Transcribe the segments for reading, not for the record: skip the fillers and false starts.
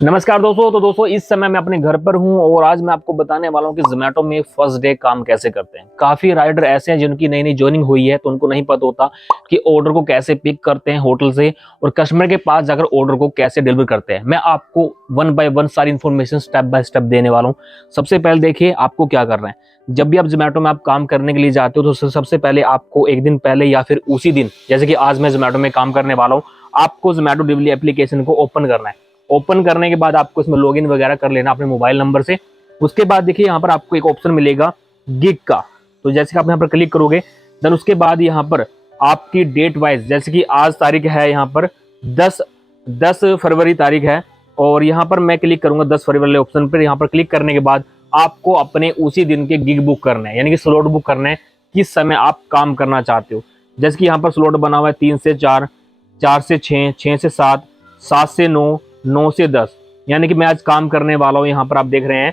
नमस्कार दोस्तों। तो दोस्तों इस समय मैं अपने घर पर हूं और आज मैं आपको बताने वाला हूं कि जोमेटो में फर्स्ट डे काम कैसे करते हैं। काफी राइडर ऐसे हैं जिनकी नई नई ज्वाइनिंग हुई है तो उनको नहीं पता होता कि ऑर्डर को कैसे पिक करते हैं होटल से और कस्टमर के पास जाकर ऑर्डर को कैसे डिलीवर करते हैं। मैं आपको वन बाय वन सारी इन्फॉर्मेशन स्टेप बाय स्टेप देने वाला हूँ। सबसे पहले देखिए आपको क्या करना है। जब भी आप जोमेटो में आप काम करने के लिए जाते हो तो सबसे पहले आपको एक दिन पहले या फिर उसी दिन, जैसे कि आज मैं जोमेटो में काम करने वाला हूँ, आपको जोमेटो डिलीवरी एप्लीकेशन को ओपन करना है। ओपन करने के बाद आपको इसमें लॉगिन वगैरह कर लेना अपने मोबाइल नंबर से। उसके बाद देखिए यहाँ पर आपको एक ऑप्शन मिलेगा गिग का। तो जैसे कि आप यहाँ पर क्लिक करोगे देन उसके बाद यहाँ पर आपकी डेट वाइज, जैसे कि आज तारीख है यहाँ पर 10 फरवरी तारीख है और यहाँ पर मैं क्लिक करूंगा 10 फरवरी वाले ऑप्शन पर। यहाँ पर क्लिक करने के बाद आपको अपने उसी दिन के गिग बुक करना है, यानी कि स्लॉट बुक करना है किस समय आप काम करना चाहते हो। जैसे कि यहाँ पर स्लॉट बना हुआ है 3 से 4, 4 से 6, 6 से 7, 7 से 9, 9 से 10, यानी कि मैं आज काम करने वाला हूँ। यहाँ पर आप देख रहे हैं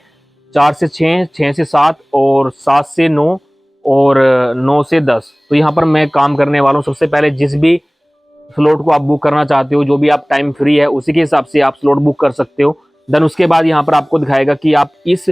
4 से 6, 6 से 7 और 7 से 9 और 9 से 10। तो यहाँ पर मैं काम करने वाला हूँ। सबसे पहले जिस भी स्लॉट को आप बुक करना चाहते हो, जो भी आप टाइम फ्री है उसी के हिसाब से आप स्लॉट बुक कर सकते हो। देन उसके बाद यहाँ पर आपको दिखाएगा कि आप इस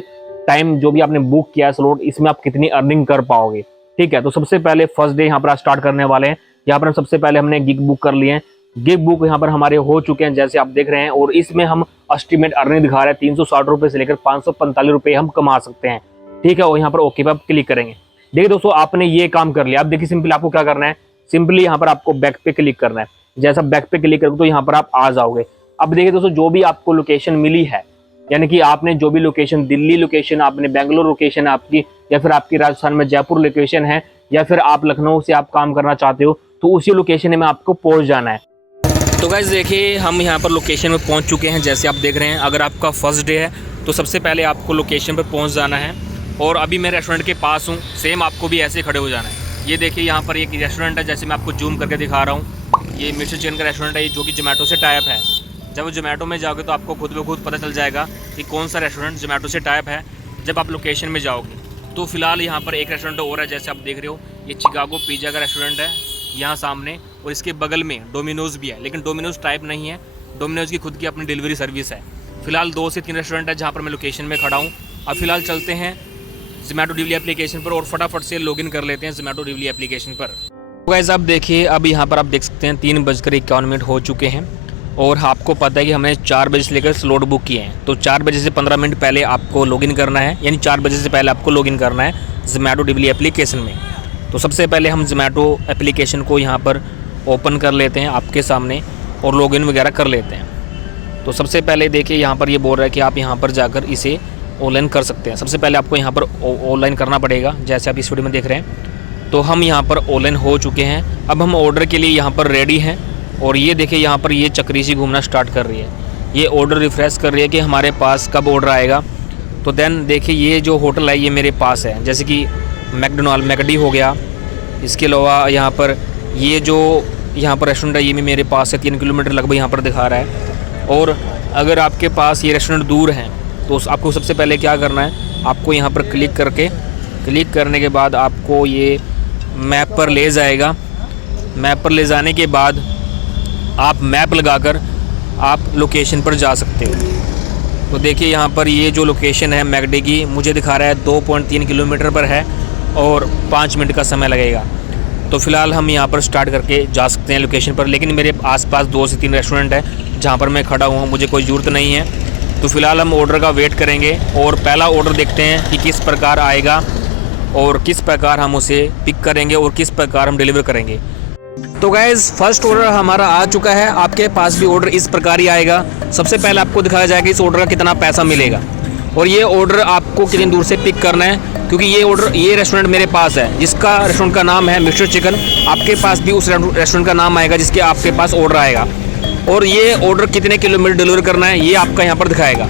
टाइम जो भी आपने बुक किया है स्लॉट, इसमें आप कितनी अर्निंग कर पाओगे। ठीक है, तो सबसे पहले फर्स्ट डे यहाँ पर स्टार्ट करने वाले हैं। यहाँ पर हम सबसे पहले हमने गिग बुक कर लिए हैं। गिग बुक यहाँ पर हमारे हो चुके हैं जैसे आप देख रहे हैं और इसमें हम एस्टिमेट अर्निंग दिखा रहे हैं 360 रुपए से लेकर 545 रुपए हम कमा सकते हैं। ठीक है, और यहाँ पर ओके पे आप क्लिक करेंगे। देखिए दोस्तों आपने ये काम कर लिया। अब देखिए सिंपली आपको क्या करना है, सिंपली यहाँ पर आपको बैक पे क्लिक करना है। जैसा बैक पे क्लिक करोगे तो यहाँ पर आप आ जाओगे। अब देखिए दोस्तों जो भी आपको लोकेशन मिली है, यानी कि आपने जो भी लोकेशन, दिल्ली लोकेशन, आपने बेंगलोर लोकेशन आपकी, या फिर आपकी राजस्थान में जयपुर लोकेशन है, या फिर आप लखनऊ से आप काम करना चाहते हो, तो उसी लोकेशन में आपको पहुंच जाना है। तो गाइस देखिए हम यहाँ पर लोकेशन में पहुँच चुके हैं। जैसे आप देख रहे हैं अगर आपका फर्स्ट डे है तो सबसे पहले आपको लोकेशन पर पहुँच जाना है। और अभी मैं रेस्टोरेंट के पास हूँ, सेम आपको भी ऐसे खड़े हो जाना है। ये देखिए यहाँ पर एक रेस्टोरेंट है, जैसे मैं आपको जूम करके दिखा रहा हूँ। ये मिस्टर चिकन का रेस्टोरेंट है जो कि जोमेटो से टाइप है। जब जोमेटो में जाओगे तो आपको खुद ब खुद पता चल जाएगा कि कौन सा रेस्टोरेंट जोमेटो से टाइप है जब आप लोकेशन में जाओगे। तो फिलहाल यहाँ पर एक रेस्टोरेंट और है, जैसे आप देख रहे हो ये चिकागो पिज़्ज़ा का रेस्टोरेंट है यहाँ सामने, और इसके बगल में डोमिनोज़ भी है, लेकिन डोमिनोज़ टाइप नहीं है, डोमिनोज़ की खुद की अपनी डिलीवरी सर्विस है। फिलहाल 2 से 3 रेस्टोरेंट है जहाँ पर मैं लोकेशन में खड़ा हूँ। अब फिलहाल चलते हैं जोमेटो डिलीवरी एप्लीकेशन पर और फटाफट से लॉगिन कर लेते हैं जोमेटो डिलीवरी एप्लीकेशन पर। तो गाइस अब देखिए अब यहाँ पर आप देख सकते हैं 3:51 हो चुके हैं और आपको पता है कि हमने 4 बजे से लेकर स्लॉट बुक किए हैं। तो 4 बजे से 15 मिनट पहले आपको लॉगिन करना है, यानी 4 बजे से पहले आपको लॉगिन करना है जोमेटो डिलीवरी एप्लीकेशन में। तो सबसे पहले हम जोमेटो एप्लीकेशन को यहाँ पर ओपन कर लेते हैं आपके सामने और लॉगिन वगैरह कर लेते हैं। तो सबसे पहले देखिए यहाँ पर ये बोल रहा है कि आप यहाँ पर जाकर इसे ऑनलाइन कर सकते हैं। सबसे पहले आपको यहाँ पर ऑनलाइन करना पड़ेगा, जैसे आप इस वीडियो में देख रहे हैं। तो हम यहाँ पर ऑनलाइन हो चुके हैं। अब हम ऑर्डर के लिए यहाँ पर रेडी हैं और ये देखिए यहाँ पर ये चक्री सी घूमना स्टार्ट कर रही है। ये ऑर्डर रिफ्रेश कर रही है कि हमारे पास कब ऑर्डर आएगा। तो देन देखिए ये जो होटल है ये मेरे पास है, जैसे कि मैकडोनाल्ड मैकडी हो गया। इसके अलावा यहाँ पर ये जो यहाँ पर रेस्टोरेंट है ये भी मेरे पास है, 3 किलोमीटर लगभग यहाँ पर दिखा रहा है। और अगर आपके पास ये रेस्टोरेंट दूर हैं तो आपको सबसे पहले क्या करना है, आपको यहाँ पर क्लिक करने के बाद आपको ये मैप पर ले जाएगा। मैप पर ले जाने के बाद आप मैप लगाकर आप लोकेशन पर जा सकते हो। तो देखिए यहाँ पर ये जो लोकेशन है मैकडी की मुझे दिखा रहा है 2.3 किलोमीटर पर है और 5 मिनट का समय लगेगा। तो फिलहाल हम यहाँ पर स्टार्ट करके जा सकते हैं लोकेशन पर, लेकिन मेरे आसपास 2 से 3 रेस्टोरेंट है जहाँ पर मैं खड़ा हूँ, मुझे कोई ज़रूरत नहीं है। तो फिलहाल हम ऑर्डर का वेट करेंगे और पहला ऑर्डर देखते हैं कि किस प्रकार आएगा और किस प्रकार हम उसे पिक करेंगे और किस प्रकार हम डिलीवर करेंगे। तो गाइज़ फर्स्ट ऑर्डर हमारा आ चुका है। आपके पास भी ऑर्डर इस प्रकार ही आएगा। सबसे पहले आपको दिखाया जाएगा इस ऑर्डर का कितना पैसा मिलेगा और ये ऑर्डर आपको कितनी दूर से पिक करना है, क्योंकि ये रेस्टोरेंट मेरे पास है जिसका रेस्टोरेंट का नाम है मिस्टर चिकन। आपके पास भी उस रेस्टोरेंट का नाम आएगा जिसके आपके पास ऑर्डर आएगा और ये ऑर्डर कितने किलोमीटर डिलीवर करना है ये आपका यहाँ पर दिखाएगा।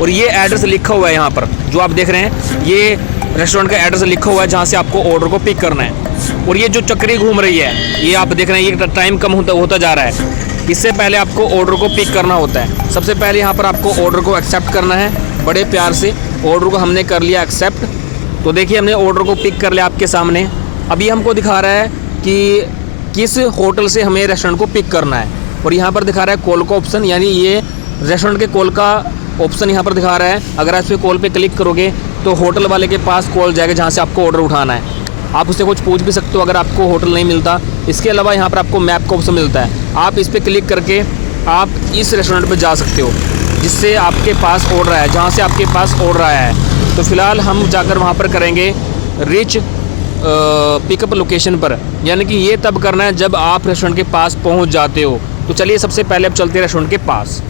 और ये एड्रेस लिखा हुआ है यहाँ पर जो आप देख रहे हैं, ये रेस्टोरेंट का एड्रेस लिखा हुआ है जहाँ से आपको ऑर्डर को पिक करना है। और ये जो चक्री घूम रही है ये आप देख रहे हैं, ये टाइम कम होता जा रहा है। इससे पहले आपको ऑर्डर को पिक करना होता है। सबसे पहले यहाँ पर आपको ऑर्डर को एक्सेप्ट करना है बड़े प्यार से। ऑर्डर को हमने कर लिया एक्सेप्ट। तो देखिए हमने ऑर्डर को पिक कर लिया आपके सामने। अभी हमको दिखा रहा है कि किस होटल से हमें रेस्टोरेंट को पिक करना है और यहाँ पर दिखा रहा है कॉल का ऑप्शन, यानी ये रेस्टोरेंट के कॉल का ऑप्शन यहाँ पर दिखा रहा है। अगर आप इस कॉल पे क्लिक करोगे तो होटल वाले के पास कॉल जाएगा जहाँ से आपको ऑर्डर उठाना है। आप उससे कुछ पूछ भी सकते हो अगर आपको होटल नहीं मिलता। इसके अलावा यहाँ पर आपको मैप का ऑप्शन मिलता है। आप इस पर क्लिक करके आप इस रेस्टोरेंट पर जा सकते हो जिससे आपके पास ऑर्डर आया, जहाँ से आपके पास ऑर्डर आया है। तो फ़िलहाल हम जाकर वहाँ पर करेंगे रिच पिकअप लोकेशन पर, यानी कि ये तब करना है जब आप रेस्टोरेंट के पास पहुँच जाते हो। तो चलिए सबसे पहले अब चलते हैं रेस्टोरेंट के पास।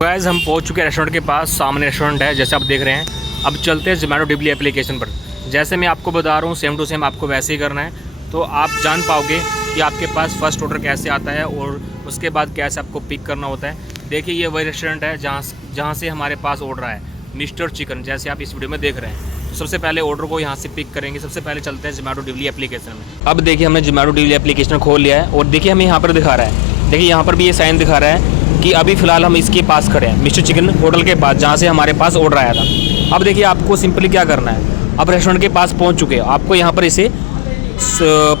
गाइस हम पहुंच चुके हैं रेस्टोरेंट के पास। सामने रेस्टोरेंट है जैसे आप देख रहे हैं। अब चलते हैं ज़ोमैटो डिलीवरी एप्लीकेशन पर। जैसे मैं आपको बता रहा हूँ सेम टू सेम आपको वैसे ही करना है। तो आप जान पाओगे कि आपके पास फर्स्ट ऑर्डर कैसे आता है और उसके बाद कैसे आपको पिक करना होता है। देखिए ये वही रेस्टोरेंट है जहाँ से हमारे पास ऑर्डर आया, मिस्टर चिकन, जैसे आप इस वीडियो में देख रहे हैं। तो सबसे पहले ऑर्डर को यहाँ से पिक करेंगे। सबसे पहले चलते हैं ज़ोमैटो डिलीवरी एप्लीकेशन में। अब देखिए हमने ज़ोमैटो डिलीवरी एप्लीकेशन खोल लिया है और देखिए हमें यहाँ पर दिखा रहा है, देखिए यहाँ पर भी ये साइन दिखा रहा है कि अभी फ़िलहाल हम इसके पास खड़े हैं, मिस्टर चिकन होटल के पास, जहाँ से हमारे पास ऑर्डर आया था। अब देखिए आपको सिंपली क्या करना है, अब रेस्टोरेंट के पास पहुँच चुके हैं, आपको यहाँ पर इसे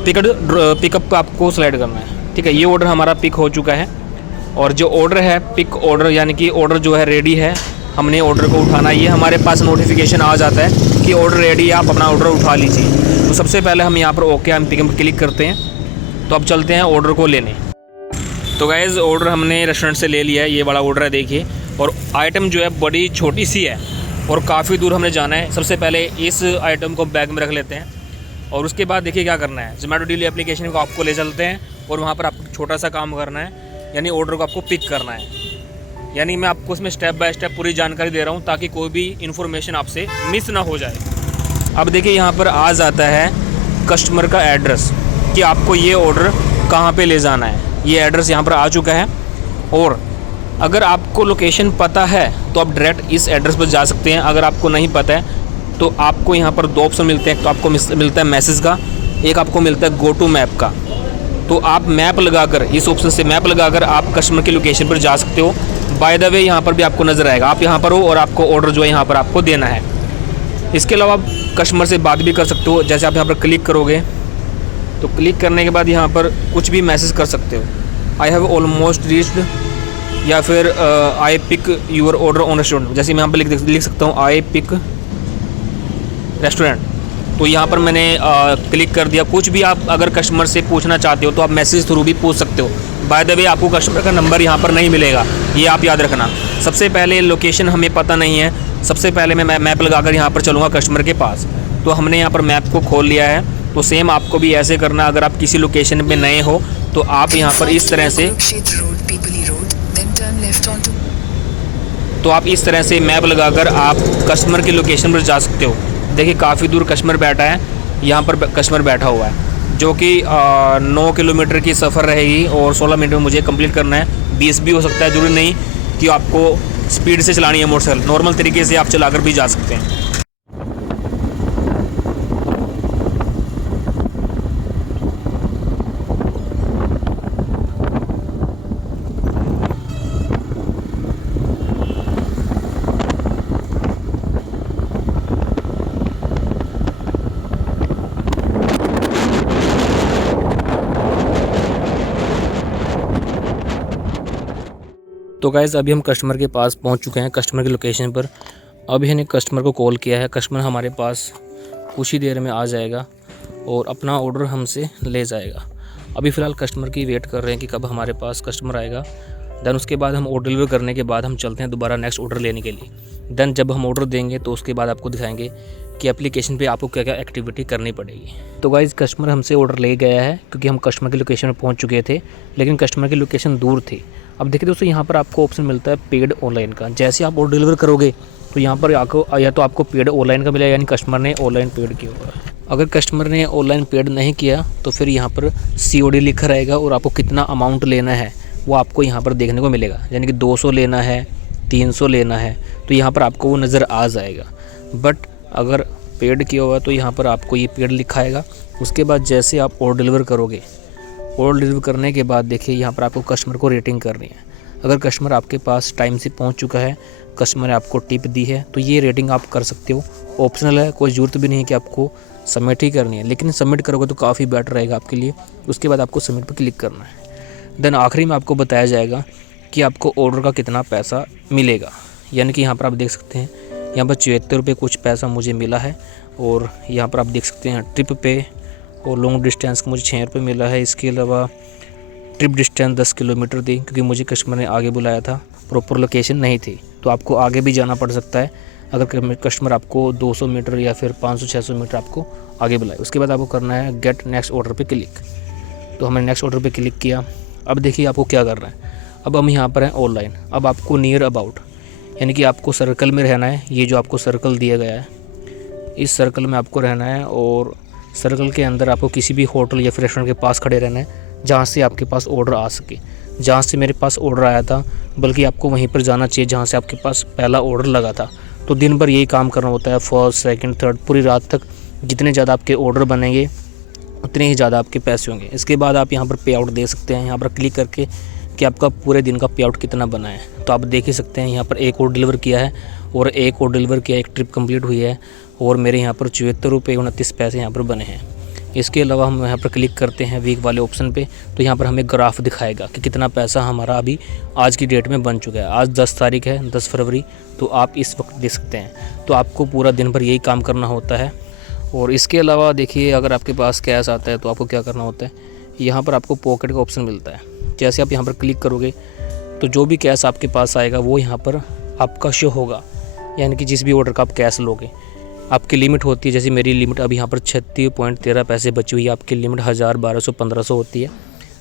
पिकअप का आपको सेलेक्ट करना है। ठीक है, ये ऑर्डर हमारा पिक हो चुका है और जो ऑर्डर है पिक ऑर्डर, यानी कि ऑर्डर जो है रेडी है, हमने ऑर्डर को उठाना है। ये हमारे पास नोटिफिकेशन आ जाता है कि ऑर्डर रेडी है, आप अपना ऑर्डर उठा लीजिए। तो सबसे पहले हम यहाँ पर ओके हम पिकअप क्लिक करते हैं। तो अब चलते हैं ऑर्डर को लेने। तो गाइज़ ऑर्डर हमने रेस्टोरेंट से ले लिया है, ये बड़ा ऑर्डर है देखिए। और आइटम जो है बड़ी छोटी सी है और काफ़ी दूर हमने जाना है। सबसे पहले इस आइटम को बैग में रख लेते हैं और उसके बाद देखिए क्या करना है, ज़ोमैटो डिलीवरी एप्लीकेशन को आपको ले चलते हैं और वहाँ पर आपको छोटा सा काम करना है, यानी ऑर्डर को आपको पिक करना है। यानी मैं आपको उसमें स्टेप बाय स्टेप पूरी जानकारी दे रहा हूँ ताकि कोई भी इन्फॉर्मेशन आपसे मिस ना हो जाए। अब देखिए यहाँ पर आ जाता है कस्टमर का एड्रेस कि आपको ये ऑर्डर कहाँ पे ले जाना है। ये एड्रेस यहाँ पर आ चुका है और अगर आपको लोकेशन पता है तो आप डायरेक्ट इस एड्रेस पर जा सकते हैं। अगर आपको नहीं पता है तो आपको यहाँ पर दो ऑप्शन मिलते हैं। तो आपको मिलता है मैसेज का, एक आपको मिलता है गो टू मैप का। तो आप मैप लगाकर, इस ऑप्शन से मैप लगाकर आप कस्टमर की लोकेशन पर जा सकते हो। बाय द वे यहाँ पर भी आपको नज़र आएगा, आप यहाँ पर हो और आपको ऑर्डर जो है यहाँ पर आपको देना है। इसके अलावा आप कस्टमर से बात भी कर सकते हो। जैसे आप यहाँ पर क्लिक करोगे तो क्लिक करने के बाद यहाँ पर कुछ भी मैसेज कर सकते हो, आई हैव ऑलमोस्ट रीच्ड, या फिर I pick your order on restaurant. जैसे मैं यहाँ पर लिख सकता हूँ आई पिक रेस्टोरेंट। तो यहाँ पर मैंने क्लिक कर दिया। कुछ भी आप अगर कस्टमर से पूछना चाहते हो तो आप मैसेज थ्रू भी पूछ सकते हो। बाय द वे आपको कस्टमर का नंबर यहाँ पर नहीं मिलेगा, ये आप याद रखना। सबसे पहले लोकेशन हमें पता नहीं है, सबसे पहले मैं मैप लगाकर यहाँ पर चलूँगा कस्टमर के पास। तो हमने यहाँ पर मैप को खोल लिया है। तो सेम आपको भी ऐसे करना। अगर आप किसी लोकेशन में नए हो तो आप यहाँ पर इस तरह से, तो आप इस तरह से मैप लगाकर आप कस्टमर की लोकेशन पर जा सकते हो। देखिए काफ़ी दूर कस्टमर बैठा है, यहाँ पर कस्टमर बैठा हुआ है जो कि 9 किलोमीटर की सफ़र रहेगी और 16 मिनट में मुझे कंप्लीट करना है। 20 भी हो सकता है, जरूरी नहीं कि आपको स्पीड से चलानी है मोटरसाइकिल, नॉर्मल तरीके से आप चलाकर भी जा सकते हैं। तो गाइज़ अभी हम कस्टमर के पास पहुंच चुके हैं, कस्टमर की लोकेशन पर। अभी हमने कस्टमर को कॉल किया है, कस्टमर हमारे पास कुछ ही देर में आ जाएगा और अपना ऑर्डर हमसे ले जाएगा। अभी फ़िलहाल कस्टमर की वेट कर रहे हैं कि कब हमारे पास कस्टमर आएगा। देन उसके बाद हम ऑर्डर डिलीवर करने के बाद हम चलते हैं दोबारा नेक्स्ट ऑर्डर लेने के लिए। देन जब हम ऑर्डर देंगे तो उसके बाद आपको दिखाएंगे कि एप्लीकेशन पे आपको क्या क्या एक्टिविटी करनी पड़ेगी। तो गाइज़ कस्टमर हमसे ऑर्डर ले गया है क्योंकि हम कस्टमर की लोकेशन पर पहुँच चुके थे, लेकिन कस्टमर की लोकेशन दूर थी। अब देखिए दोस्तों, यहाँ पर आपको ऑप्शन मिलता है पेड ऑनलाइन का। जैसे आप ऑर्डर डिलीवर करोगे तो यहाँ पर या तो आपको पेड ऑनलाइन का मिलेगा, यानी कस्टमर ने ऑनलाइन पेड किया होगा। अगर कस्टमर ने ऑनलाइन पेड नहीं किया तो फिर यहाँ पर COD लिखा रहेगा और आपको कितना अमाउंट लेना है वो आपको यहाँ पर देखने को मिलेगा। यानी कि 200 लेना है, 300 लेना है, तो यहाँ पर आपको वो नज़र आ जाएगा। बट अगर पेड किया हुआ तो यहाँ पर आपको ये पेड लिखाएगा। उसके बाद जैसे आप ऑर्डर डिलीवर करोगे, ऑर्डर डिलीवर करने के बाद देखिए यहाँ पर आपको कस्टमर को रेटिंग करनी है। अगर कस्टमर आपके पास टाइम से पहुँच चुका है कस्टमर ने आपको टिप दी है तो ये रेटिंग आप कर सकते हो। ऑप्शनल है, कोई ज़रूरत भी नहीं है कि आपको सबमिट ही करनी है, लेकिन सबमिट करोगे तो काफ़ी बेटर रहेगा आपके लिए। उसके बाद आपको सबमिट पर क्लिक करना है। देन आखिरी में आपको बताया जाएगा कि आपको ऑर्डर का कितना पैसा मिलेगा। यानी कि यहाँ पर आप देख सकते हैं, यहाँ पर 74 रुपये कुछ पैसा मुझे मिला है। और यहाँ पर आप देख सकते हैं ट्रिप पे और लॉन्ग डिस्टेंस का मुझे 6 रुपये मिला है। इसके अलावा ट्रिप डिस्टेंस 10 किलोमीटर थी, क्योंकि मुझे कस्टमर ने आगे बुलाया था, प्रॉपर लोकेशन नहीं थी, तो आपको आगे भी जाना पड़ सकता है अगर कस्टमर आपको 200 मीटर या फिर 500-600 मीटर आपको आगे बुलाए। उसके बाद आपको करना है गेट नेक्स्ट ऑर्डर पे क्लिक। तो हमने नेक्स्ट ऑर्डर पे क्लिक किया। अब देखिए आपको क्या करना है। अब हम यहाँ पर हैं ऑनलाइन। अब आपको नियर अबाउट, यानी कि आपको सर्कल में रहना है। ये जो आपको सर्कल दिया गया है, इस सर्कल में आपको रहना है और सर्कल के अंदर आपको किसी भी होटल या फिर रेस्टोरेंट के पास खड़े रहना है जहाँ से आपके पास ऑर्डर आ सके। जहाँ से मेरे पास ऑर्डर आया था, बल्कि आपको वहीं पर जाना चाहिए जहाँ से आपके पास पहला ऑर्डर लगा था। तो दिन भर यही काम करना होता है, फर्स्ट सेकंड थर्ड, पूरी रात तक जितने ज़्यादा आपके ऑर्डर बनेंगे उतने ही ज़्यादा आपके पैसे होंगे। इसके बाद आप यहाँ पर पे आउट दे सकते हैं, यहाँ पर क्लिक करके कि आपका पूरे दिन का पे आउट कितना बना है। तो आप देख ही सकते हैं यहाँ पर एक और डिलीवर किया है और एक और डिलीवर किया, एक ट्रिप कंप्लीट हुई है और मेरे यहाँ पर 74 रुपये 29 पैसे यहाँ पर बने हैं। इसके अलावा हम यहाँ पर क्लिक करते हैं वीक वाले ऑप्शन पे, तो यहाँ पर हमें ग्राफ दिखाएगा कि कितना पैसा हमारा अभी आज की डेट में बन चुका है। आज 10 तारीख है, 10 फरवरी, तो आप इस वक्त देख सकते हैं। तो आपको पूरा दिन भर यही काम करना होता है। और इसके अलावा देखिए, अगर आपके पास कैश आता है तो आपको क्या करना होता है, यहाँ पर आपको पॉकेट का ऑप्शन मिलता है। जैसे आप यहाँ पर क्लिक करोगे तो जो भी कैश आपके पास आएगा वो यहाँ पर आपका शो होगा। यानी कि जिस भी ऑर्डर का आप कैश लोगे, आपकी लिमिट होती है। जैसे मेरी लिमिट अब यहाँ पर 36.13 पैसे बची हुई है। आपकी लिमिट 1000, 1200, 1500 होती है।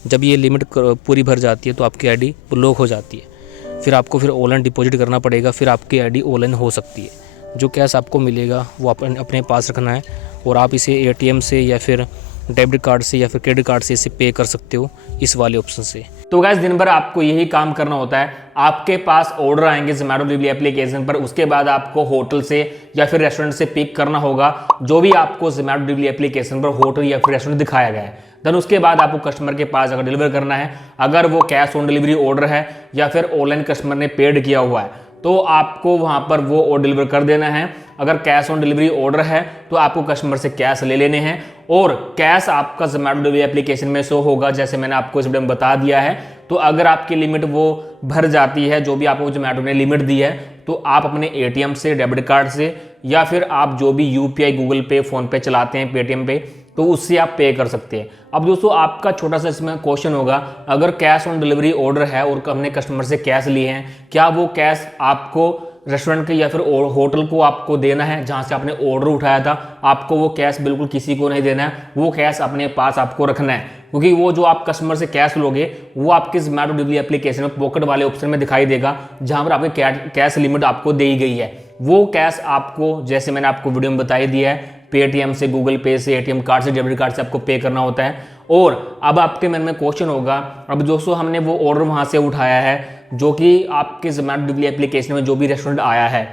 जब ये लिमिट पूरी भर जाती है तो आपकी आईडी ब्लॉक हो जाती है। फिर आपको ऑनलाइन डिपॉजिट करना पड़ेगा, फिर आपकी आईडी ऑनलाइन हो सकती है। जो कैश आपको मिलेगा वो अपने पास रखना है और आप इसे एटीएम से या फिर डेबिट कार्ड से या फिर क्रेडिट कार्ड से इसे पे कर सकते हो इस वाले ऑप्शन से। तो गाइस दिन भर आपको यही काम करना होता है। आपके पास ऑर्डर आएंगे जोमेटो डिलीवरी एप्लीकेशन पर, उसके बाद आपको होटल से या फिर रेस्टोरेंट से पिक करना होगा जो भी आपको जोमेटो डिलीवरी एप्लीकेशन पर होटल या फिर रेस्टोरेंट दिखाया गया है। देन उसके बाद आपको कस्टमर के पास अगर डिलीवर करना है, अगर वो कैश ऑन डिलीवरी ऑर्डर है या फिर ऑनलाइन कस्टमर ने पेड किया हुआ है, तो आपको वहां पर वो ऑर्डर डिलीवर कर देना है। अगर कैश ऑन डिलीवरी ऑर्डर है तो आपको कस्टमर से कैश ले लेने हैं और कैश आपका जोमेटो डिलीवरी एप्लीकेशन में शो होगा, जैसे मैंने आपको इस वीडियो में बता दिया है। तो अगर आपकी लिमिट वो भर जाती है, जो भी आपको जोमेटो ने लिमिट दी है, तो आप अपने एटीएम से, डेबिट कार्ड से या फिर आप जो भी यूपीआई, गूगल पे, फोन पे चलाते हैं, पेटीएम पे, तो उससे आप पे कर सकते हैं। अब दोस्तों आपका छोटा सा इसमें क्वेश्चन होगा, अगर कैश ऑन डिलीवरी ऑर्डर है और हमने कस्टमर से कैश लिए हैं, क्या वो कैश आपको रेस्टोरेंट के या फिर होटल को आपको देना है जहां से आपने ऑर्डर उठाया था? आपको वो कैश बिल्कुल किसी को नहीं देना है, वो कैश अपने पास आपको रखना है, क्योंकि वो जो आप कस्टमर से कैश लोगे वो आपके जोमेटो डिलीवरी एप्लीकेशन में पॉकेट वाले ऑप्शन में दिखाई देगा, जहां पर आपकी कैश लिमिट आपको दी गई है। वो कैश आपको, जैसे मैंने आपको वीडियो में बताई दिया है, पेटीएम से, गूगल पे से, एटीएम कार्ड से, डेबिट कार्ड से आपको पे करना होता है। और अब आपके मन में क्वेश्चन होगा, अब दोस्तों हमने वो ऑर्डर वहां से उठाया है जो कि आपके जोमेटो डिलीवरी एप्लीकेशन में जो भी रेस्टोरेंट आया है,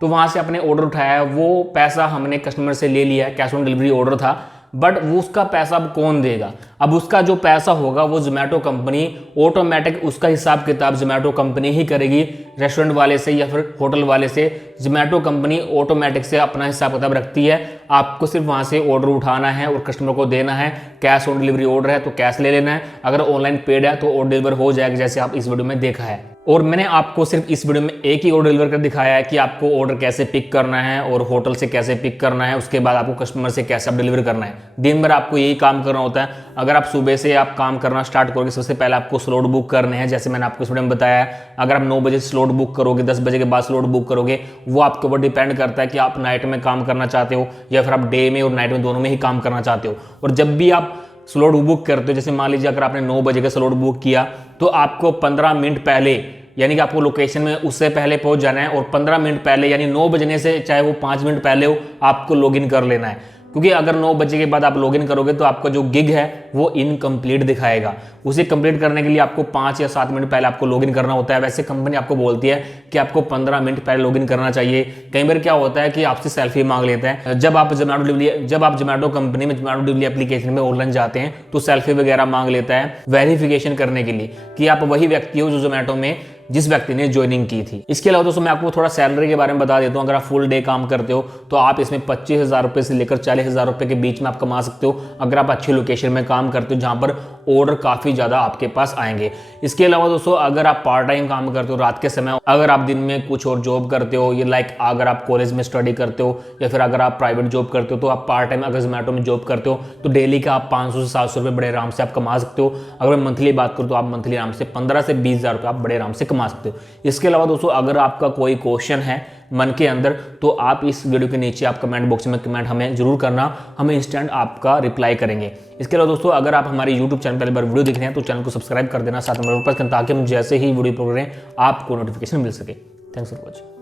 तो वहां से आपने ऑर्डर उठाया है, वो पैसा हमने कस्टमर से ले लिया है, कैश ऑन डिलीवरी ऑर्डर था, बट वो उसका पैसा अब कौन देगा? अब उसका जो पैसा होगा वो जोमेटो कंपनी ऑटोमेटिक उसका हिसाब किताब जोमेटो कंपनी ही करेगी। रेस्टोरेंट वाले से या फिर होटल वाले से जोमेटो कंपनी ऑटोमेटिक से अपना हिसाब किताब रखती है। आपको सिर्फ वहां से ऑर्डर उठाना है और कस्टमर को देना है। कैश ऑन डिलीवरी ऑर्डर है तो कैश ले लेना है, अगर ऑनलाइन पेड है तो ऑर्डर डिलीवर हो जाएगा, जैसे आप इस वीडियो में देखा है। और मैंने आपको सिर्फ इस वीडियो में एक ही ऑर्डर डिलीवर कर दिखाया है कि आपको ऑर्डर कैसे पिक करना है और होटल से कैसे पिक करना है, उसके बाद आपको कस्टमर से कैसे आप डिलीवर करना है। दिन भर आपको यही काम करना होता है। अगर आप सुबह से आप काम करना स्टार्ट करोगे, सबसे पहले आपको स्लॉट बुक करने हैं, जैसे मैंने आपको इस वीडियो में बताया है। अगर आप 9 बजे स्लॉट बुक करोगे, 10 बजे के बाद स्लॉट बुक करोगे, वो आपके ऊपर डिपेंड करता है कि आप नाइट में काम करना चाहते हो या फिर आप डे में और नाइट में दोनों में ही काम करना चाहते हो। और जब भी आप स्लॉट बुक करते हो, जैसे मान लीजिए अगर आपने 9 बजे का स्लॉट बुक किया, तो आपको 15 मिनट पहले, यानी कि आपको लोकेशन में उससे पहले पहुंच जाना है और 15 मिनट पहले, यानी 9 बजने से चाहे वो 5 मिनट पहले हो, आपको लॉगिन कर लेना है। क्योंकि अगर 9 बजे के बाद आप लॉगिन करोगे तो आपका जो गिग है वो इनकम्प्लीट दिखाएगा। उसे कंप्लीट करने के लिए आपको 5 या 7 मिनट पहले आपको लॉगिन करना होता है। वैसे कंपनी आपको बोलती है कि आपको 15 मिनट पहले लॉगिन करना चाहिए। कई बार क्या होता है कि आपसे सेल्फी मांग लेते हैं। जब आप जोमेटो कंपनी में, जोमेटो डिलीवरी एप्लीकेशन में ऑनलाइन जाते हैं तो सेल्फी वगैरह मांग लेता है वेरिफिकेशन करने के लिए कि आप वही व्यक्ति हो जो जोमेटो में जिस व्यक्ति ने ज्वाइनिंग की थी। इसके अलावा दोस्तों मैं आपको थोड़ा सैलरी के बारे में बता देता हूँ। अगर आप फुल डे काम करते हो तो आप इसमें 25,000 रुपये से लेकर 40,000 रुपये के बीच में आप कमा सकते हो, अगर आप अच्छी लोकेशन में काम करते हो जहाँ पर ऑर्डर काफ़ी ज़्यादा आपके पास आएंगे। इसके अलावा दोस्तों अगर आप पार्ट टाइम काम करते हो रात के समय, अगर आप दिन में कुछ और जॉब करते हो, ये लाइक अगर आप कॉलेज में स्टडी करते हो या फिर अगर आप प्राइवेट जॉब करते हो, तो आप पार्ट टाइम अगर जोमेटो में जॉब करते हो तो डेली का आप 500 से 700 रुपये बड़े आराम से आप कमा सकते हो। अगर मैं मंथली बात करूँ तो आप मंथली आराम से 15 से 20,000 रुपये आप बड़े आराम से कमा सकते हो। इसके अलावा दोस्तों अगर आपका कोई क्वेश्चन है मन के अंदर तो आप इस वीडियो के नीचे आप कमेंट बॉक्स में कमेंट हमें जरूर करना, हम इंस्टेंट आपका रिप्लाई करेंगे। इसके अलावा दोस्तों अगर आप हमारे यूट्यूब चैनल पहली बार वीडियो देख रहे हैं तो चैनल को सब्सक्राइब कर देना, साथ में ताकि हम जैसे ही वीडियो अपलोड करें आपको नोटिफिकेशन मिल सके। Thanks for watching.